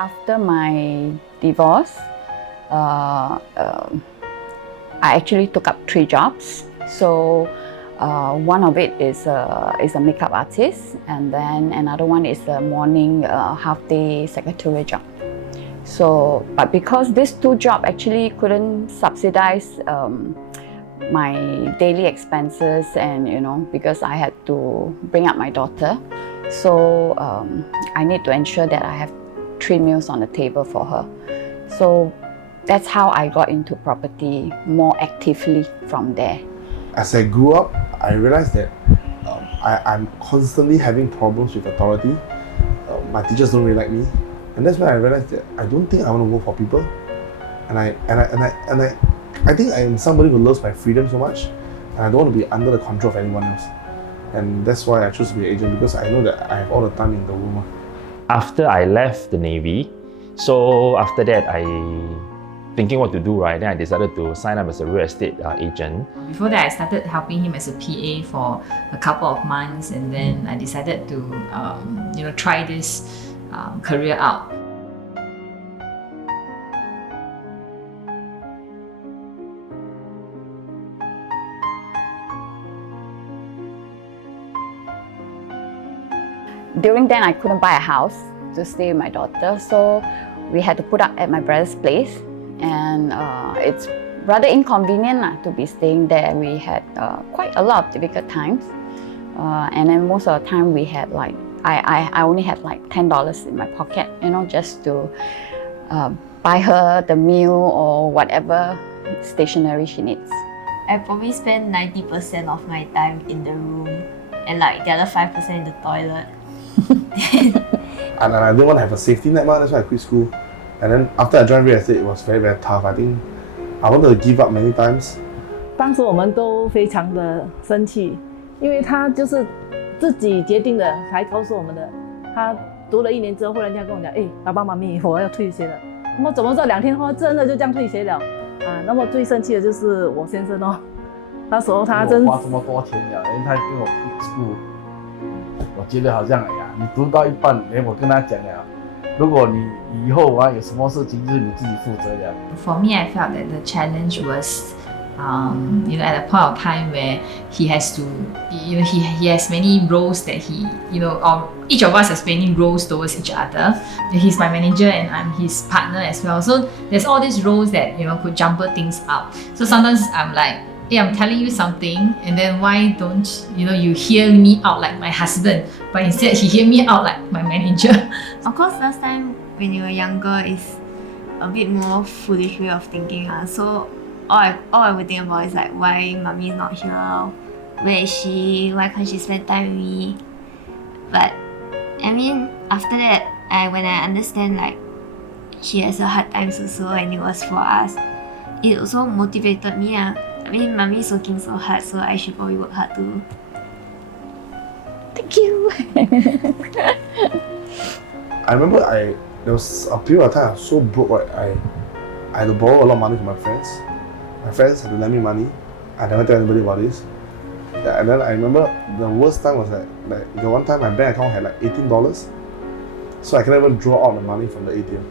After my divorce, I actually took up 3 jobs. So one of it is a makeup artist, and then another one is a morning half-day secretarial job. So, but because these 2 jobs actually couldn't subsidize my daily expenses, and because I had to bring up my daughter, so I need to ensure that I have 3 meals on the table for her. So that's how I got into property more actively from there. As I grew up, I realized that I'm constantly having problems with authority. My teachers don't really like me, and that's when I realized that I don't think I want to work for people. And I think I am somebody who loves my freedom so much, and I don't want to be under the control of anyone else. And that's why I chose to be an agent, because I know that I have all the time in the world. After I left the Navy, so after that thinking what to do, right? Then I decided to sign up as a real estate agent. Before that, I started helping him as a PA for a couple of months, and then I decided to try this career out. During then, I couldn't buy a house to stay with my daughter, so we had to put up at my brother's place, and it's rather inconvenient to be staying there. We had quite a lot of difficult times, and then most of the time we had I only had $10 in my pocket, just to buy her the meal or whatever stationery she needs. I probably spend 90% of my time in the room, and the other 5% in the toilet. And I didn't want to have a safety net, that's why I quit school. And then after I joined real estate, it was very, very tough. I think I wanted to give up many times. 当时我们都非常的生气，因为他就是自己决定的，才告诉我们的。他读了1年之后，忽然间跟我讲：“爸爸妈咪，我要退学了。”那么怎么知道2天后真的就这样退学了？那么最生气的就是我先生哦，那时候他真花这么多钱了，他跟我 quit school， 我觉得好像你读到一半，我跟他讲了，如果你以后有什么事情，就是你自己负责了。For me, I felt that the challenge was, at a point of time where he has to, he has many roles that he, or each of us has many roles towards each other. He's my manager and I'm his partner as well. So there's all these roles that could jumble things up. So sometimes I'm like, I'm telling you something, and then why don't you hear me out like my husband, but instead he hear me out like my manager. Of course, last time when you were younger, it's a bit more foolish way of thinking. So all I would think about is why mommy is not here? Where is she? Why can't she spend time with me? But I mean, after that, when I understand she has a hard time also, and it was for us, it also motivated me. I mean, mommy is working so hard, so I should probably work hard too. Thank you. I remember there was a period of time I was so broke, right? I had to borrow a lot of money from my friends. My friends had to lend me money. I never tell anybody about this. And then I remember the worst time was the one time my bank account had $18, so I couldn't even draw out the money from the ATM.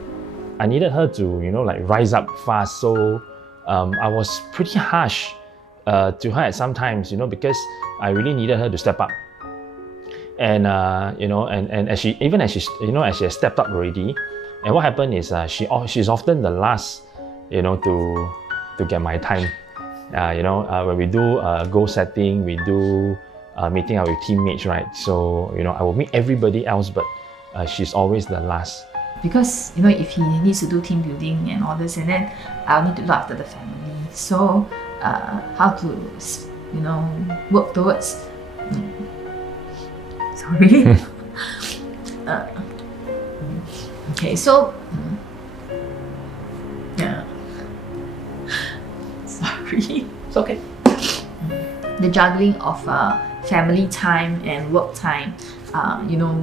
I needed her to, rise up fast. So I was pretty harsh to her at some times, because I really needed her to step up. And and as she has stepped up already, and what happened is she's often the last, to get my time. When we do goal setting, we do meeting up with teammates, right? So I will meet everybody else, but she's always the last. Because if he needs to do team building and all this, and then I'll need to look after the family. So how to work towards. Sorry. Okay, so yeah. Sorry. It's okay. The juggling of family time and work time.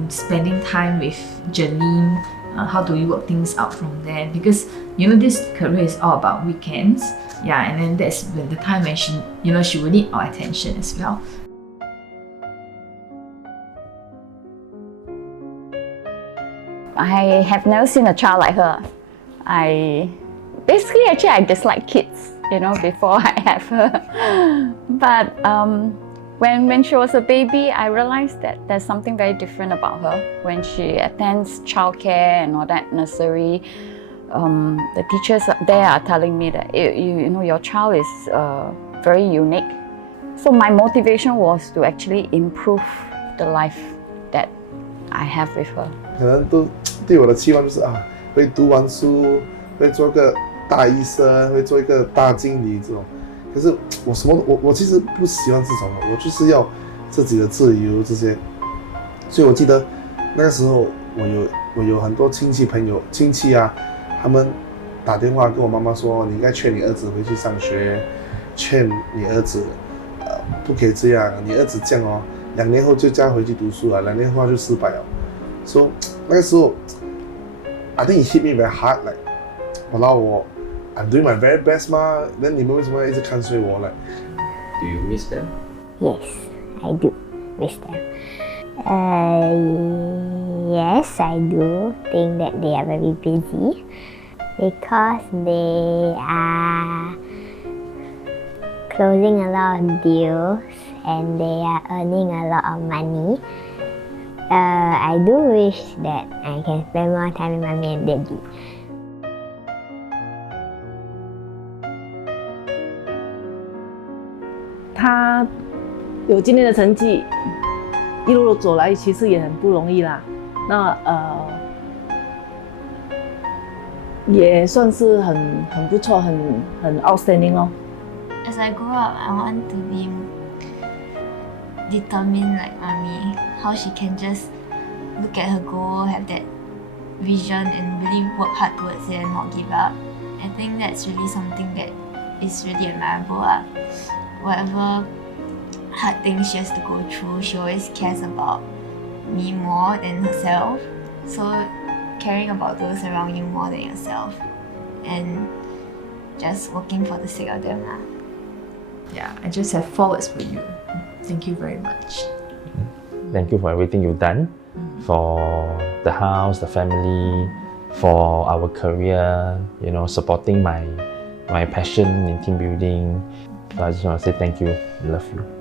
Spending time with Janine. How do we work things out from there? Because this career is all about weekends. Yeah, and then that's when the time when she will need our attention as well. I have never seen a child like her. I dislike kids, before I have her. But when she was a baby, I realized that there's something very different about her. When she attends childcare and all that, nursery, the teachers there are telling me that your child is very unique. So my motivation was to actually improve the life that I have with her. 可能都对我的期望就是会读完书，会做个大医生，会做一个大经理这种。可是我其实不喜欢这种的，我就是要自己的自由这些。所以我记得那个时候我有很多亲戚啊，他们打电话跟我妈妈说，你应该劝你儿子回去上学，劝你儿子不可以这样，你儿子这样哦，2年后就叫他回去读书了，2年后他就失败了。So 那个时候 I think it hit me very hard, like I'm doing my very best 嘛，那你们为什么要一直看衰我呢？ Do you miss them? Yes, I do miss them. Yes, I do think that they are very busy because they are closing a lot of deals and they are earning a lot of money. I do wish that I can spend more time with mommy and daddy. 他有今天的成绩，一路走来其实也很不容易啦。那也算是很不错，很 outstanding 咯。As I grow up, I want to be determined like mommy. How she can just look at her goal, have that vision, and really work hard towards it and not give up. I think that's really something that is really admirable. Whatever hard things she has to go through, she always cares about me more than herself. So caring about those around you more than yourself, and just working for the sake of them. Yeah, I just have four words for you. Thank you very much. Thank you for everything you've done for the house, the family, for our career, supporting my passion in team building. So I just want to say thank you. I love you.